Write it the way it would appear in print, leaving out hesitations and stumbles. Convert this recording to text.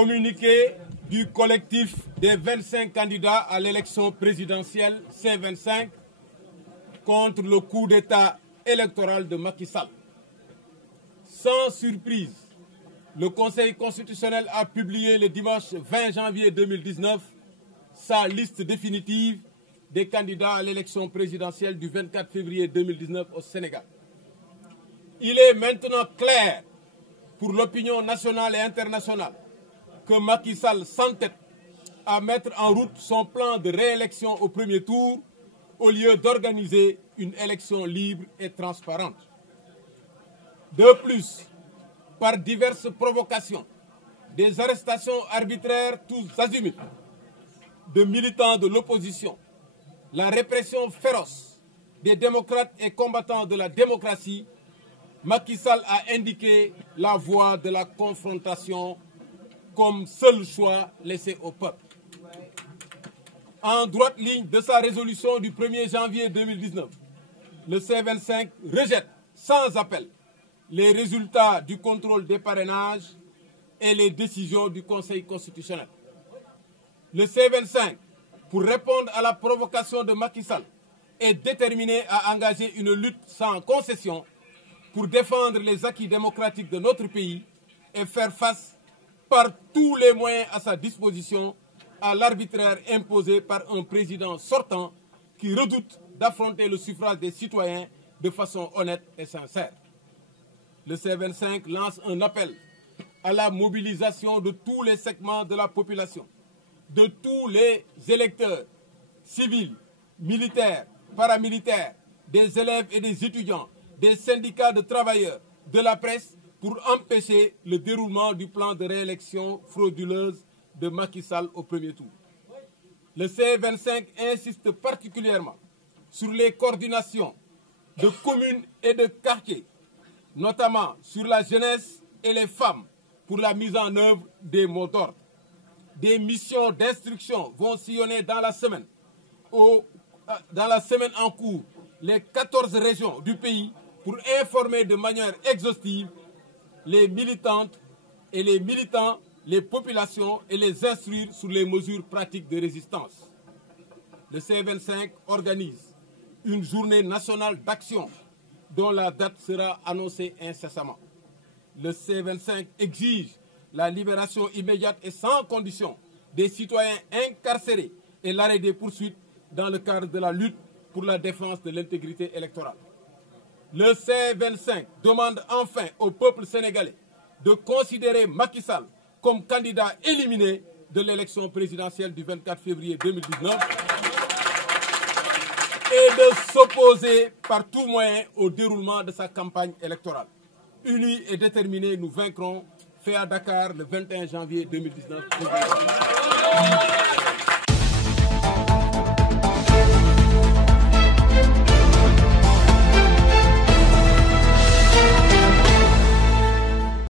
Communiqué du collectif des 25 candidats à l'élection présidentielle C25 contre le coup d'État électoral de Macky Sall. Sans surprise, le Conseil constitutionnel a publié le dimanche 20 janvier 2019 sa liste définitive des candidats à l'élection présidentielle du 24 février 2019 au Sénégal. Il est maintenant clair pour l'opinion nationale et internationale que Macky Sall s'entête à mettre en route son plan de réélection au premier tour au lieu d'organiser une élection libre et transparente. De plus, par diverses provocations, des arrestations arbitraires tous azimuts de militants de l'opposition, la répression féroce des démocrates et combattants de la démocratie, Macky Sall a indiqué la voie de la confrontation comme seul choix laissé au peuple. En droite ligne de sa résolution du 1er janvier 2019, le C25 rejette sans appel les résultats du contrôle des parrainages et les décisions du Conseil constitutionnel. Le C25, pour répondre à la provocation de Macky Sall, est déterminé à engager une lutte sans concession pour défendre les acquis démocratiques de notre pays et faire face par tous les moyens à sa disposition à l'arbitraire imposé par un président sortant qui redoute d'affronter le suffrage des citoyens de façon honnête et sincère. Le C25 lance un appel à la mobilisation de tous les segments de la population, de tous les électeurs, civils, militaires, paramilitaires, des élèves et des étudiants, des syndicats de travailleurs, de la presse, pour empêcher le déroulement du plan de réélection frauduleuse de Macky Sall au premier tour. Le C25 insiste particulièrement sur les coordinations de communes et de quartiers, notamment sur la jeunesse et les femmes pour la mise en œuvre des mots d'ordre. Des missions d'instruction vont sillonner dans la semaine en cours les 14 régions du pays pour informer de manière exhaustive les militantes et les militants, les populations et les instruire sur les mesures pratiques de résistance. Le C25 organise une journée nationale d'action dont la date sera annoncée incessamment. Le C25 exige la libération immédiate et sans condition des citoyens incarcérés et l'arrêt des poursuites dans le cadre de la lutte pour la défense de l'intégrité électorale. Le C25 demande enfin au peuple sénégalais de considérer Macky Sall comme candidat éliminé de l'élection présidentielle du 24 février 2019 et de s'opposer par tout moyen au déroulement de sa campagne électorale. Unis et déterminés, nous vaincrons. Fait à Dakar le 21 janvier 2019.